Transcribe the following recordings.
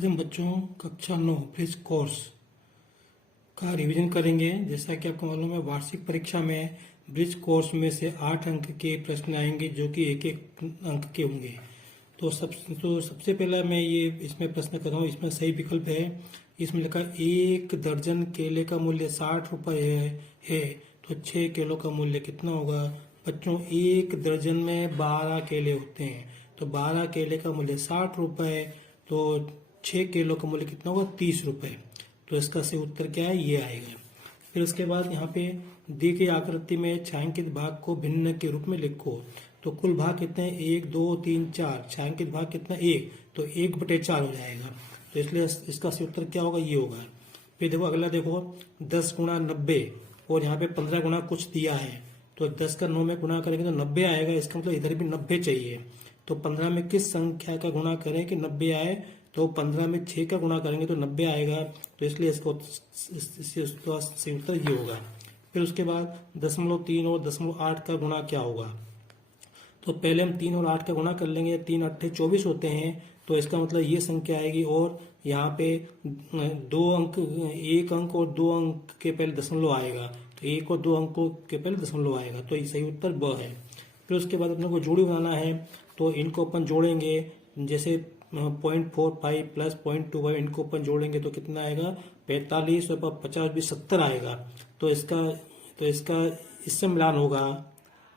आज हम बच्चों कक्षा 9 फिजिक्स कोर्स का रिवीजन करेंगे। जैसा कि आपको मालूम है, वार्षिक परीक्षा में ब्रिज कोर्स में से 8 अंक के प्रश्न आएंगे जो कि एक एक अंक के होंगे। तो सबसे पहला मैं ये इसमें प्रश्न कर रहा हूँ। इसमें सही विकल्प है। इसमें लिखा 1 दर्जन केले का मूल्य 60 रुपये है तो 6 किलो का मूल्य कितना होगा। बच्चों, 1 दर्जन में 12 केले होते हैं तो 12 केले का मूल्य 60 रुपये, तो 6 किलो का मूल्य कितना होगा 30 रुपये। तो इसका सही उत्तर क्या है, ये आएगा। फिर उसके बाद यहाँ पे दी गई आकृति में छायांकित भाग को भिन्न के रूप में लिखो। तो कुल भाग कितने हैं, 1 2 3 4। छायांकित भाग कितना 1, तो 1/4 हो जाएगा। तो इसलिए इसका सही उत्तर क्या होगा, ये होगा। फिर देखो अगला, देखो 10 गुणा 90 और यहाँ पे 15 गुणा कुछ दिया है। तो 10 का 9 में गुणा करेंगे तो 90 आएगा। इसका मतलब इधर भी 90 चाहिए। तो 15 में किस संख्या का गुणा करें कि 90 आए, तो 15 में 6 का गुणा करेंगे तो 90 आएगा। तो इसलिए इसका सही उत्तर ये होगा। फिर उसके बाद 0.3 और 0.8 का गुणा क्या होगा। तो पहले हम 3 और 8 का गुणा कर लेंगे। 3 8 24 होते हैं, तो इसका मतलब ये संख्या आएगी। और यहाँ पे 2 अंक, 1 अंक और 2 अंक के पहले दशमलव आएगा। तो 1 और 2 अंकों के पहले दशमलव आएगा। तो ये सही उत्तर ब है। फिर उसके बाद अपने को जोड़ी बनाना है, तो इनको अपन जोड़ेंगे। जैसे 0.45 प्लस 0.25 इनको अपन जोड़ेंगे तो कितना आएगा 45 और 50 भी 70 आएगा। तो इसका इससे मिलान होगा,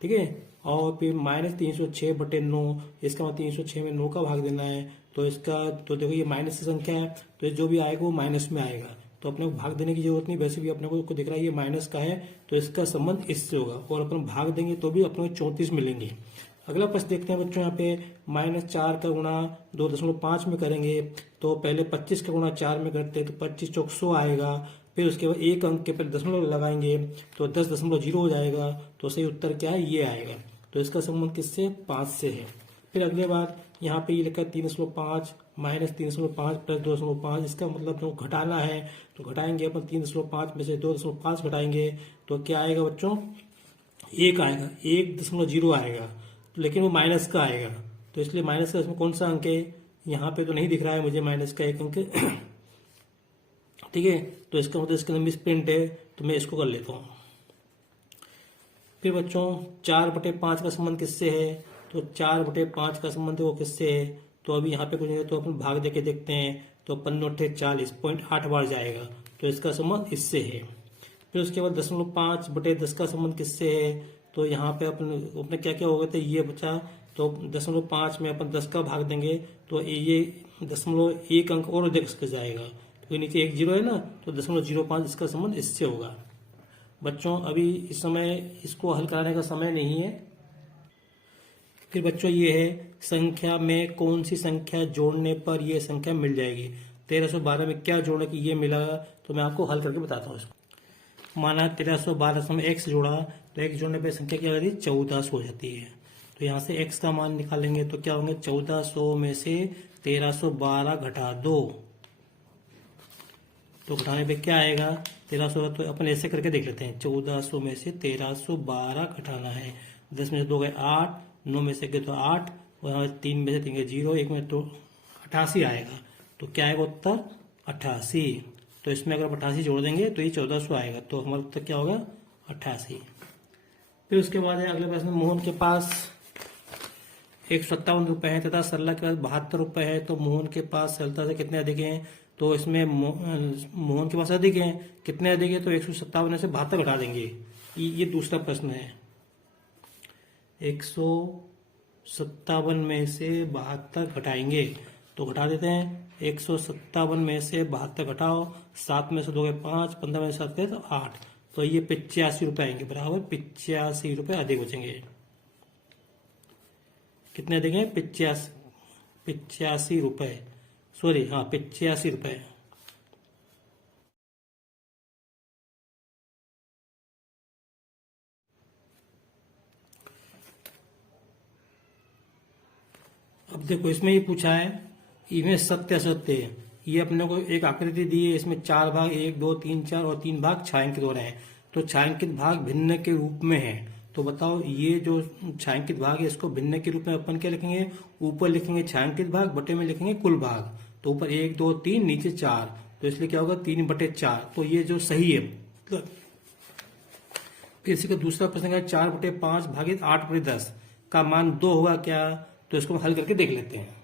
ठीक है। और फिर -306/9, इसका मतलब 306 में 9 का भाग देना है। तो इसका तो देखो ये माइनस की संख्या है, तो जो भी आएगा वो माइनस में आएगा। तो अपने को भाग देने की जरूरत नहीं, वैसे भी अपने को दिख रहा है ये माइनस का है, तो इसका संबंध इससे होगा। और अपन भाग देंगे तो भी अपने को 34 मिलेंगे। अगला प्रश्न देखते हैं बच्चों। यहाँ पे -4 का गुणा 2.5 में करेंगे। तो पहले 25 का गुणा 4 में करते हैं तो 25 चौक 100 आएगा। फिर उसके बाद 1 अंक के पहले दशमलव लगाएंगे तो 10.0 हो जाएगा। तो सही उत्तर क्या है, ये आएगा। तो इसका संबंध किससे, 5 से है। फिर अगले बार यहाँ पे ये लिखा 3.5 -3.5 प्लस 2.5। इसका मतलब जो घटाना है तो घटाएंगे अपन 3.5 में से 2.5 घटाएंगे तो क्या आएगा बच्चों, 1 आएगा। 1.0 आएगा, लेकिन वो माइनस का आएगा। तो इसलिए माइनस का इसमें कौन सा अंक है, यहाँ पे तो नहीं दिख रहा है मुझे माइनस का 1 अंक, ठीक है। तो इसका मतलब इसके अंदर मिस प्रिंट है, तो मैं इसको कर लेता हूँ। फिर बच्चों 4/5 का संबंध किससे है, तो 4/5 का संबंध वो किससे है। तो अभी यहाँ पे कुछ नहीं है, तो अपन भाग देके देखते हैं। तो 15 40 0.8 बार जाएगा। तो इसका संबंध इससे है। फिर उसके बाद 0.5/10 का संबंध किससे है। तो यहाँ पे अपने क्या क्या हो गए थे, ये बचा। तो 0.5 में अपन 10 का भाग देंगे तो ये 0.1 अंक और अधिक जाएगा। तो नीचे 1 0 है ना, तो 0.05 इसका संबंध इससे होगा। बच्चों अभी इस समय इसको हल कराने का समय नहीं है। फिर बच्चों ये है, संख्या में कौन सी संख्या जोड़ने पर ये संख्या मिल जाएगी। 1312 में क्या जोड़ने की ये मिला, तो मैं आपको हल करके बताता हूँ इसको। माना 1312 में x जोड़ा, तो x जोड़ने पर संख्या क्या हो जाती है, 1400 हो जाती है। तो यहाँ से x का मान निकालेंगे तो क्या होंगे, 1400 में से 1312 घटा 2, तो घटाने पे क्या आएगा 1300। तो अपन ऐसे करके देख लेते हैं। 1400 में से 1312 घटाना है। 10 में से 2 गए 8, 9 में से गए तो 8, और 3 में से 3 गए 0, 1 में तो 88 आएगा। तो क्या आएगा उत्तर 88। तो इसमें अगर 88 जोड़ देंगे तो ये 1400 आएगा। तो हमारा उत्तर क्या होगा 88। फिर उसके बाद है अगले प्रश्न, मोहन के पास 157 रुपए है तथा सरला के पास 72 रुपए है। तो मोहन के पास सरलता से कितने अधिक हैं। तो इसमें मोहन के पास अधिक हैं, कितने अधिक है, तो 157 में से 72 घटा देंगे। ये दूसरा प्रश्न है। 157 में से 72 घटाएंगे, तो घटा देते हैं। 157 में से 72 घटाओ, 7 में से 2 गए 5, 15 में से 7 गए तो 8, तो ये 85 रुपए आएंगे, बराबर 85 रुपए अधिक बचेंगे। कितने अधिक हैं, 85 रुपए, सॉरी हाँ 85 रुपए। अब देखो इसमें ये पूछा है, इनमें सत्य असत्य है। ये अपने को एक आकृति दी है, इसमें 4 भाग 1 2 3 4 और 3 भाग छायांकित हो रहे हैं। तो छायांकित भाग भिन्न के रूप में है। तो बताओ ये जो छायांकित भाग है इसको भिन्न के रूप में अपन क्या लिखेंगे, ऊपर लिखेंगे छायांकित भाग, बटे में लिखेंगे कुल भाग। तो ऊपर 1 2 3 नीचे 4, तो इसलिए क्या होगा 3/4, तो ये जो सही है। फिर इसी का दूसरा प्रश्न है 4/5 भागित 8/10 का मान 2 होगा क्या, तो इसको हम हल करके देख लेते हैं।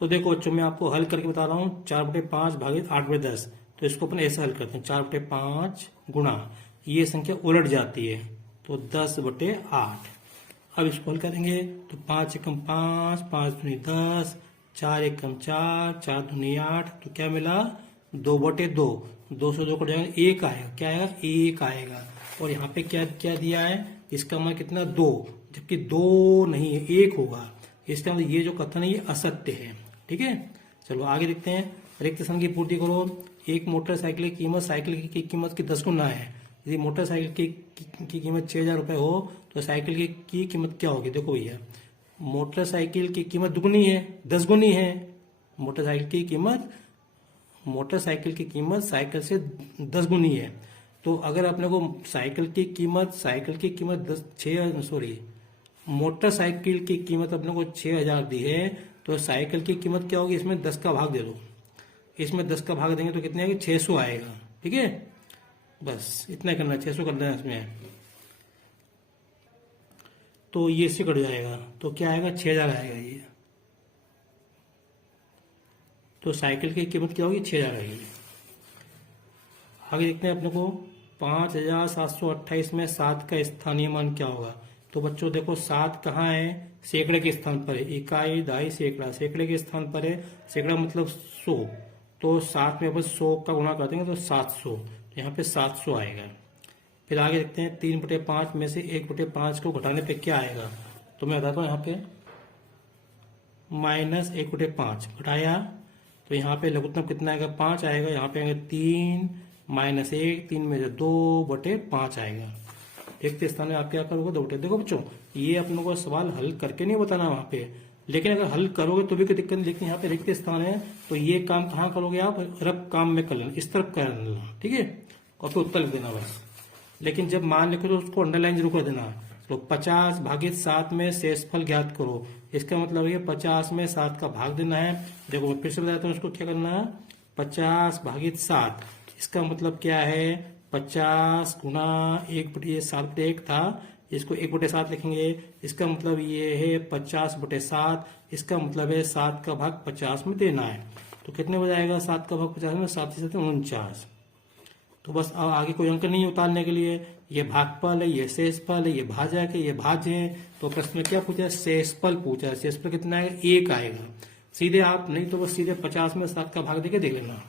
तो देखो बच्चों मैं आपको हल करके बता रहा हूँ 4/5 भागित 8/10, तो इसको अपन ऐसे हल करते हैं 4/5 गुणा ये संख्या उलट जाती है तो 10/8। अब इसको हल करेंगे तो 5 एकम 5, 5 दूनी 10, 4 एकम 4, 4 दूनी 8, तो क्या मिला 2/2। 2 से 2 कट जाएगा 1 आएगा, क्या आएगा 1 आएगा। और यहाँ पे क्या क्या दिया है, इसका मान कितना 2, जबकि 2 नहीं है 1 होगा। इसका मतलब ये जो कथन है ये असत्य है। ठीक है, चलो आगे देखते हैं। रिक्त स्थान की पूर्ति करो। एक मोटरसाइकिल की कीमत साइकिल की कीमत की 10 गुना है। यदि मोटरसाइकिल की कीमत 6,000 रुपए हो तो साइकिल की कीमत क्या होगी। देखो भैया मोटरसाइकिल की कीमत दुगनी है, 10 गुनी है। मोटरसाइकिल की कीमत साइकिल से 10 गुनी है। तो अगर अपने को साइकिल की कीमत मोटरसाइकिल की कीमत अपने को 6,000 दी है, तो साइकिल की कीमत क्या होगी, इसमें 10 का भाग दे दो। इसमें 10 का भाग देंगे तो कितने आएगा 600 आएगा। ठीक है, बस इतना ही करना, 600 कर देना इसमें, तो ये इससे कट जाएगा तो क्या आएगा 6,000 आएगा ये। तो साइकिल की कीमत क्या होगी 6,000 आएगी। आगे देखते हैं अपने को 5,728 में 7 का स्थानीय मान क्या होगा। तो बच्चों देखो 7 कहाँ है, सैकड़े के स्थान पर है। इकाई दहाई सैकड़ा, सैकड़े के स्थान पर है, सैकड़ा मतलब 100, तो 7 में अपन 100 का गुणा कर देंगे तो 700, तो यहाँ पे 700 आएगा। फिर आगे देखते हैं 3/5 में से 1/5 को घटाने पे क्या आएगा। तो मैं बताता हूँ यहाँ पे -1/5 घटाया तो यहाँ पे लघुत्तम कितना आएगा 5 आएगा। यहाँ पे आएगा 3 -1, 3 में से 2/5 आएगा। देखते स्थान में आप क्या करोगे 2/। देखो बच्चों ये अपनों को सवाल हल करके नहीं बताना वहां पे, लेकिन अगर हल करोगे तो भी कोई दिक्कत नहीं। लेकिन यहाँ पे रिक्त स्थान है तो ये काम कहाँ करोगे आप, रब काम में कर लेना, इस तरफ कर लेना। ठीक है, और फिर उत्तर लिख देना बस। लेकिन जब मान लिखो तो उसको अंडरलाइन जरूर कर देना। तो 50 भागित 7 में शेषफल ज्ञात करो। इसका मतलब है 50 में 7 का भाग देना है। देखो मैं फिर से बताता हूँ इसको क्या करना है। 50 भागित 7 इसका मतलब क्या है 50 गुना 1/7 था, इसको 1/7 लिखेंगे। इसका मतलब ये है 50/7, इसका मतलब है 7 का भाग 50 में देना है। तो कितने हो जाएगा 7 का भाग 50 में, 7 से 49। तो बस अब आगे कोई अंक नहीं उतारने के लिए, ये भागफल है, ये शेषफल है, ये भाजक है, ये भाज्य है। तो प्रश्न में क्या पूछा, शेषफल पूछा। शेषफल कितना आएगा 1 आएगा। सीधे आप नहीं तो बस सीधे 50 में 7 का भाग देके देख लेना।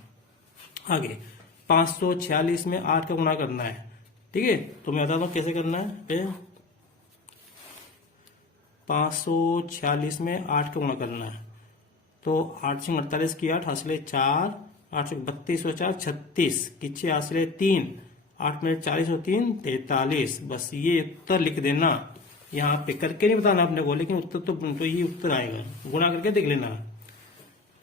आगे 546 में 8 का गुणा करना है। ठीक है, तो मैं बताता हूँ कैसे करना है। 546 में 8 का गुणा करना है तो 8 से 48 की 8 हासिले 4, 8 से 32 और 4 36 किच्छे हासिले 3, 8 में 40 और 3 43। बस ये उत्तर लिख देना, यहाँ पे करके नहीं बताना अपने को, लेकिन उत्तर तो ये उत्तर आएगा, गुणा करके देख लेना।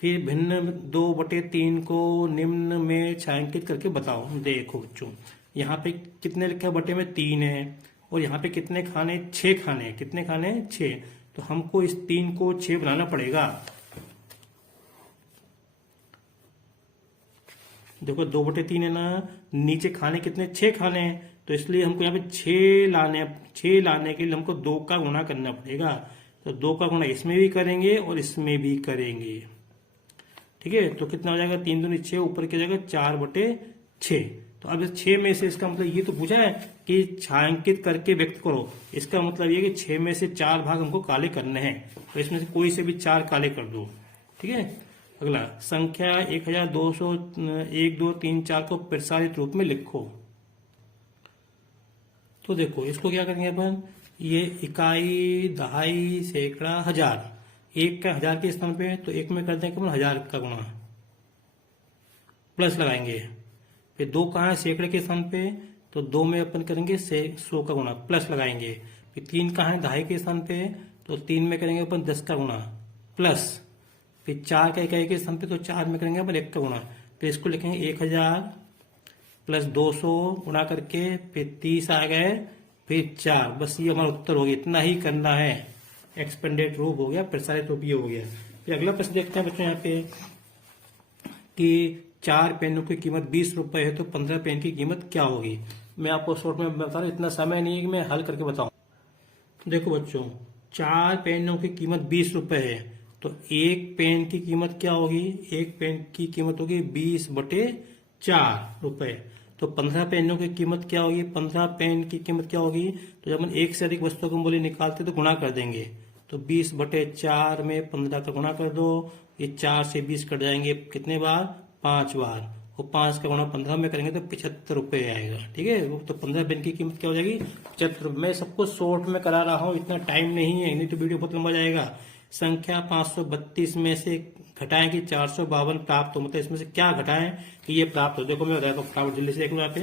फिर भिन्न 2/3 को निम्न में छायांकित करके बताओ। देखो बच्चों यहाँ पे कितने लिखा है, बटे में 3 है, और यहाँ पे कितने खाने 6 खाने, कितने खाने 6। तो हमको इस 3 को 6 बनाना पड़ेगा। देखो 2/3 है ना, नीचे खाने कितने 6 खाने हैं, तो इसलिए हमको यहाँ पे 6 लाने के लिए हमको 2 का गुणा करना पड़ेगा। तो 2 का गुणा इसमें भी करेंगे और इसमें भी करेंगे। ठीक है, तो कितना हो जाएगा 3 दूनी 6, ऊपर क्या जाएगा 4/6। तो अब 6 में से इसका मतलब ये तो पूछा है कि छायांकित करके व्यक्त करो। इसका मतलब ये कि 6 में से 4 भाग हमको काले करने हैं, तो इसमें से कोई से भी 4 काले कर दो। ठीक है, अगला संख्या 1200 1 2 3 4 को प्रसारित रूप में लिखो। तो देखो इसको क्या करेंगे अपन, ये इकाई दहाई सैकड़ा हजार, 1 का 1000 के स्थान पे तो 1 में कर देंगे अपन 1000 का गुणा, प्लस लगाएंगे। फिर 2 कहाँ है सैकड़े के स्थान पे, तो 2 में अपन करेंगे 100 का गुणा, प्लस लगाएंगे। फिर 3 कहाँ है दहाई के स्थान पे, तो 3 में करेंगे अपन 10 का गुणा, प्लस। फिर 4 का इकाई के स्थान पे तो 4 में करेंगे अपन 1 का गुणा। फिर इसको लिखेंगे 1000 प्लस 200 गुणा करके फिर 30 आ गए, फिर 4। बस ये हमारा उत्तर हो गया, इतना ही करना है। एक्सपेंडेड रूप हो गया, प्रसारित रूप ये हो गया। फिर अगला प्रश्न देखते हैं बच्चों यहाँ पे कि 4 पेनों की कीमत 20 रुपए है तो 15 पेन की कीमत क्या होगी। मैं आपको शॉर्ट में बता रहा हूँ, इतना समय नहीं है कि मैं हल करके बताऊं। देखो बच्चों, 4 पेनों की कीमत 20 रुपए है तो एक पेन की कीमत क्या होगी, एक पेन की कीमत होगी 20/4 रुपए। तो 15 पेनों की कीमत क्या होगी, 15 पेन की कीमत क्या होगी, तो जब हम एक से अधिक वस्तुओं की मूल्य निकालते तो गुणा कर देंगे। तो 20/4 में 15 का गुणा कर दो, ये 4 से 20 कट जाएंगे कितने बार, 5 बार, और 5 का गुणा 15 में करेंगे तो 75 रुपए आएगा। ठीक है, तो 15 पेन की कीमत क्या हो जाएगी, 75 रुपए। मैं सबको शॉर्ट में करा रहा हूँ, इतना टाइम नहीं है, नहीं तो वीडियो बहुत लंबा जाएगा। संख्या 532 में से घटाएं कि 452 प्राप्त हो, मतलब इसमें से क्या घटाएं कि ये प्राप्त हो। देखो मैं बताता हूँ, फटाफट जल्दी से देख लो यहाँ पे।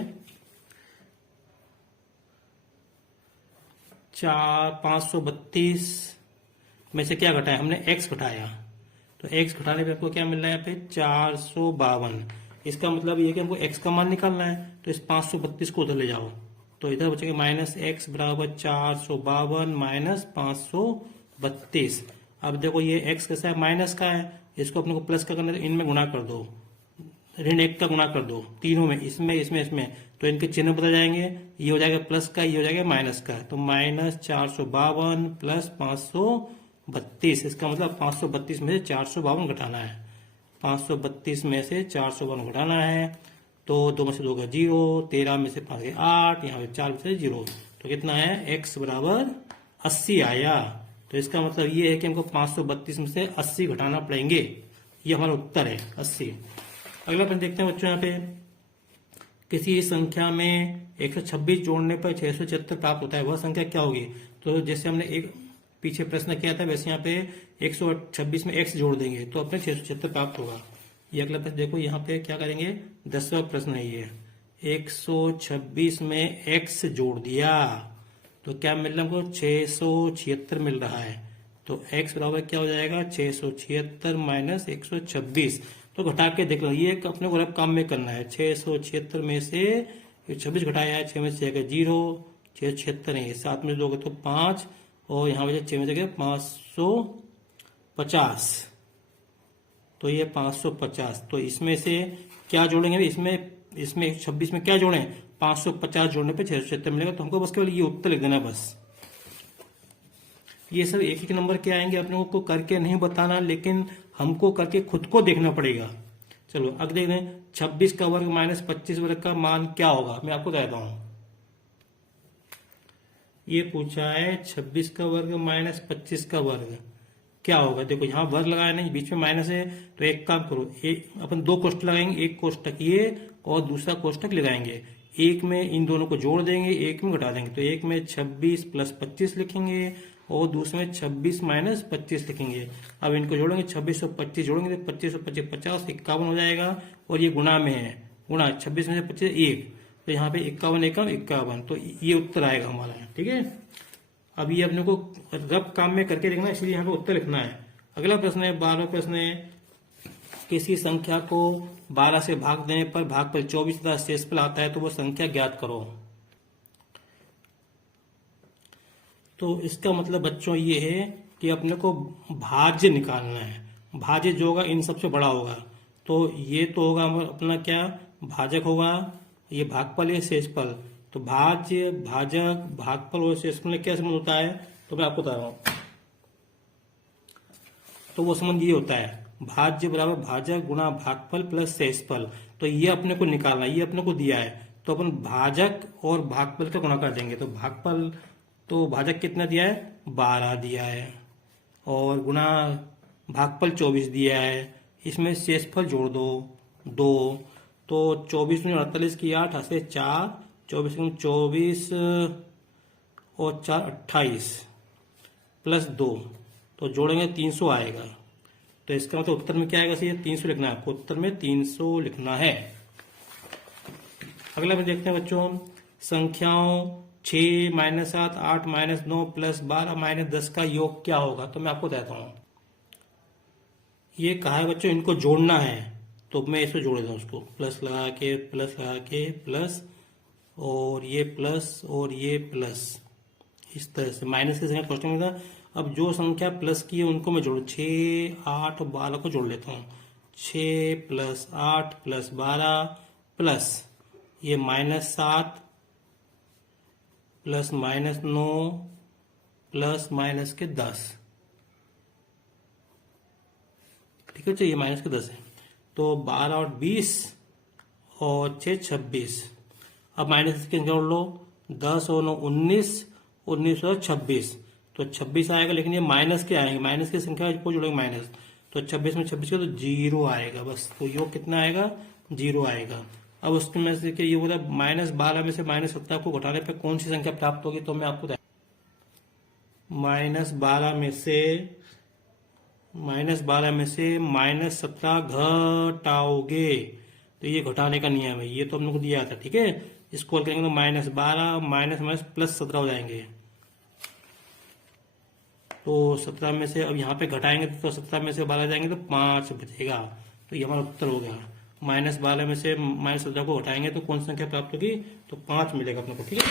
532 में से क्या घटाया हमने, x घटाया, तो x घटाने पे आपको क्या मिल रहा है यहाँ पे 452। इसका मतलब ये कि हमको x का मान निकालना है, तो इस 532 को उधर ले जाओ, तो इधर बचेगा -x बराबर 452 माइनस 532। अब देखो ये x कैसा है, माइनस का है, इसको अपने को प्लस का करना है तो इनमें गुणा कर दो, ऋण 1 का गुणा कर दो तीनों में, इसमें इसमें इसमें, तो इनके चिन्ह बदल जाएंगे, ये हो जाएगा प्लस का, ये हो जाएगा माइनस का, तो -452 प्लस 532। इसका मतलब 532 में से 452 घटाना है, 532 में से 452 घटाना है, तो 2 में से 2 का 0, 13 में से 5 के 8, यहाँ पे 4 में से 0, तो कितना है x बराबर 80 आया। तो इसका मतलब ये है कि हमको 532 में से 80 घटाना पड़ेंगे, ये हमारा उत्तर है 80। अगला प्रश्न देखते हैं बच्चों, यहाँ पे किसी संख्या में 126 जोड़ने पर 676 प्राप्त होता है, वह संख्या क्या होगी। तो जैसे हमने एक पीछे प्रश्न किया था वैसे यहाँ पे 126 में x जोड़ देंगे तो अपने 676 प्राप्त होगा। ये अगला प्रश्न देखो, यहाँ पे क्या करेंगे, 10वां प्रश्न है ये, 126 में x जोड़ दिया तो क्या मिल रहा है हमको, 676 मिल रहा है, तो x बराबर क्या हो जाएगा, 676 माइनस 126। तो घटा के देख लो, ये अपने को रफ काम में करना है, 676 में से 26 घटाया है, 6 में से जाएगा 0, 676 है, 7 में दोगे तो 5, और यहाँ पे 6 में जाएगा 550, तो ये 550। तो इसमें से क्या जोड़ेंगे, इसमें 26 में क्या जोड़ें, 550 जोड़ने पे 676 मिलेगा, तो हमको बस केवल ये उत्तर लिख देना बस। ये सब एक एक नंबर के आएंगे, अपने को करके नहीं बताना, लेकिन हमको करके खुद को देखना पड़ेगा। चलो अगले देखते हैं, 26 का वर्ग माइनस 25 वर्ग का मान क्या होगा। मैं आपको कहता हूं, ये पूछा है 26 का वर्ग माइनस 25 का वर्ग क्या होगा। देखो यहाँ वर्ग लगाया नहीं, बीच में माइनस है, तो एक काम करो, एक अपन 2 कोष्टक लगाएंगे, एक कोष्टक ये और दूसरा कोष्टक लगाएंगे, एक में इन दोनों को जोड़ देंगे, एक में घटा देंगे, तो एक में 26 प्लस 25 लिखेंगे और दूसरे में 26 माइनस 25 लिखेंगे। अब इनको जोड़ेंगे, 26 और 25 जोड़ेंगे तो 25 और 25 50, 51 हो जाएगा, और ये गुणा में है, गुणा 26 में से 25 1, तो यहाँ पे 51 एकम 51, तो ये उत्तर आएगा हमारा। ठीक है, अब ये अपने को रफ काम में करके देखना, इसलिए यहाँ पे उत्तर लिखना है। अगला प्रश्न है 12वां प्रश्न है, किसी संख्या को 12 से भाग देने पर भागफल 24 तथा शेषफल आता है तो वो संख्या ज्ञात करो। तो इसका मतलब बच्चों ये है कि अपने को भाज्य निकालना है, भाज्य जो होगा इन सबसे बड़ा होगा, तो ये तो होगा अपना क्या, भाजक होगा, ये भागफल है शेषफल, तो भाज्य भाजक भागफल और शेषफल में क्या संबंध होता है, तो मैं आपको बता रहा हूं। तो वो संबंध ये होता है, भाज्य बराबर भाजक गुणा भागफल प्लस शेषफल, तो ये अपने को निकालना, ये अपने को दिया है, तो अपन भाजक और भागफल का गुणा कर देंगे, तो भागफल, तो भाजक कितना दिया है, 12 दिया है, और गुणा भागफल 24 दिया है, इसमें शेषफल जोड़ दो 2, तो 24 में 48 की 8 से 4, 24 में 24 और 4 28 प्लस 2, तो जोड़ेंगे 300 आएगा। तो इसका मतलब उत्तर में क्या आएगा, ये 300 लिखना है आपको, उत्तर में 300 लिखना है। अगला में देखते हैं बच्चों, संख्याओं 6 माइनस 7 8 माइनस 9 प्लस 12 माइनस 10 का योग क्या होगा। तो मैं आपको देता हूं, ये कहा है बच्चों इनको जोड़ना है, तो मैं इसको जोड़ देता हूं, उसको प्लस लगा के प्लस और ये प्लस और ये प्लस, इस तरह से माइनस की संख्या क्वेश्चन में था। अब जो संख्या प्लस की है उनको मैं जोड़ 6 8 12 को जोड़ लेता हूँ, 6 प्लस 8 प्लस 12 प्लस ये -7 प्लस -9 प्लस माइनस के 10। ठीक है, ये माइनस के 10 है, तो 12 और 20 और 6 26। अब माइनस के जोड़ लो, 10 और 9 19, 19 और 26, तो 26 आएगा। लेकिन ये माइनस के आएंगे, माइनस की संख्या को जोड़ेंगे माइनस, तो 26 में 26 का तो 0 आएगा बस। तो योग कितना आएगा? 0 आएगा। अब उसमें से ये बोला -12 में से -17 को घटाने पर कौन सी संख्या प्राप्त होगी, तो मैं आपको -12 में से -17 घटाओगे, तो ये घटाने का नियम है, ये तो हम लोग को दिया था। ठीक है, इसको हल करेंगे तो -12 माइनस प्लस 17 हो जाएंगे। तो 17 में से अब यहाँ पे घटाएंगे तो 17 में से 12 जाएंगे तो 5 बचेगा, तो ये हमारा उत्तर हो गया। -12 में से -17 को घटाएंगे तो कौन सी संख्या प्राप्त होगी, तो 5 मिलेगा अपने को। ठीक है,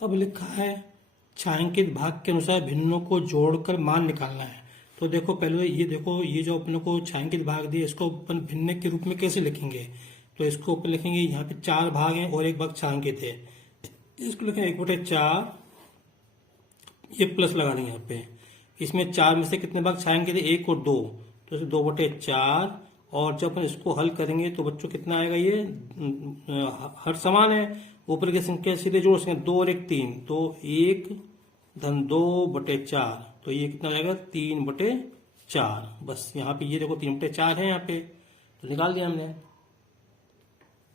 अब लिखा है छायांकित भाग के अनुसार भिन्नों को जोड़कर मान निकालना है। तो देखो पहले ये देखो, ये जो अपने को छायांकित भाग दिए इसको अपन भिन्न के रूप में कैसे लिखेंगे, तो इसको ऊपर लिखेंगे, यहाँ पे 4 भाग हैं और एक भाग छायांकित है, इसको लिखेंगे 1/4, ये प्लस लगा देंगे यहाँ पे। इसमें 4 में से कितने भाग छायांकित है, 1 और 2, तो 2/4। और जब अपन इसको हल करेंगे तो बच्चों कितना आएगा, ये हर समान है, ऊपर की संख्या सीधे जोड़ सकें, 2 और 1 3, तो 1 धन 2/4, तो ये कितना हो जाएगा 3/4। बस यहाँ पे ये देखो 3/4 है यहाँ पे, तो निकाल दिया हमने।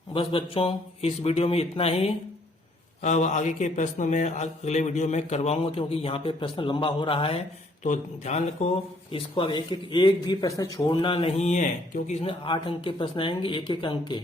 बस बच्चों इस वीडियो में इतना ही। अब आगे के प्रश्न में अगले वीडियो में करवाऊंगा, क्योंकि यहाँ पे प्रश्न लंबा हो रहा है, तो ध्यान रखो इसको। अब एक भी प्रश्न छोड़ना नहीं है, क्योंकि इसमें 8 अंक के प्रश्न आएंगे, एक अंक के।